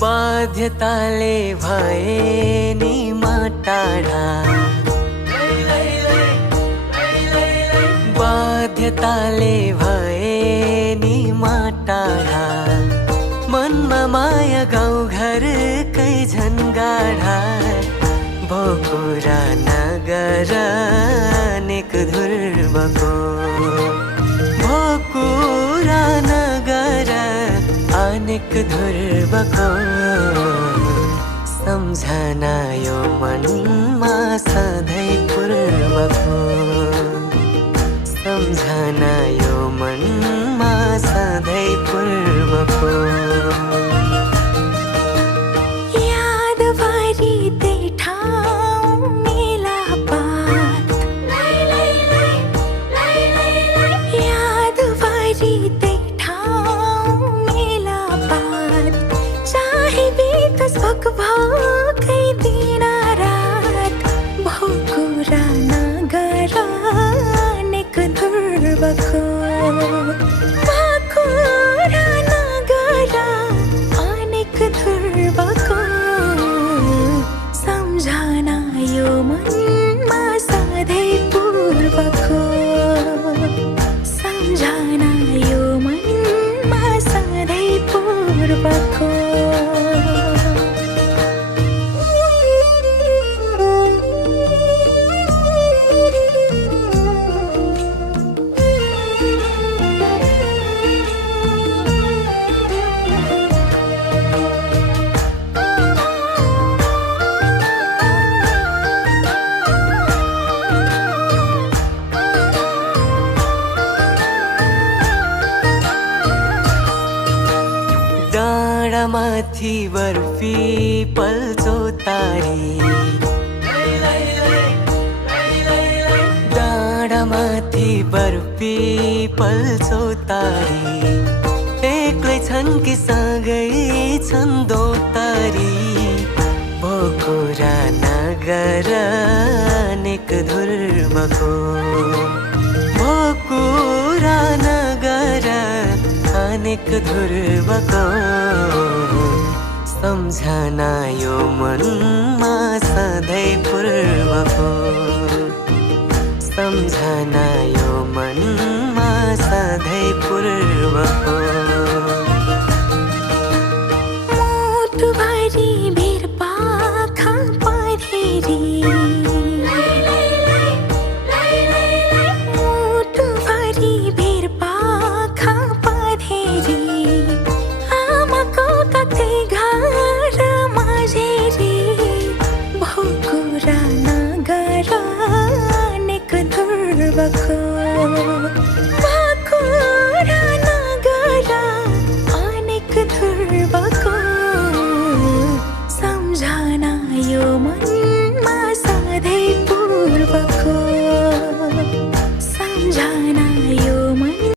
बाध्यताले भए नि म टाढा, बाध्यताले भए नि म टाढा, मनमा माया गाउँ घरकै झन् गाढा, भोकुरा नगर अनेक ध्रुवको, भोकुरा नगर अनेक ध्रुवको, सम्झना यो मनमा सधैँ पूर्वको, सम्झना यो मनमा सधैँ पूर्वको। यादभरि त्यही ठाउँ मेलापात, यादभरि त्यही ठाउँ मेलापात, चाहे बितोस् भोकभोकै दिन रात, भोकुरा नगर अनेक ध्रुवको, भोकुरा नगर अनेक ध्रुवको, सम्झना यो मनमा सधैँ पूर्वको, सम्झना यो मनमा सधैँ पूर्वको। डाँडामाथि बर्फी पल्चो तारी, डाँडामाथि बर्फी पल्चो तारी, एक्लै छन् कि सँगै छन् दो तारी, भोकुरा नगर अनेक ध्रुवको, भोकुरा नगर अनेक ध्रुवको, सम्झना यो मनमा सधैँ पूर्वको, सम्झना यो मनमा सधैँ पूर्वको।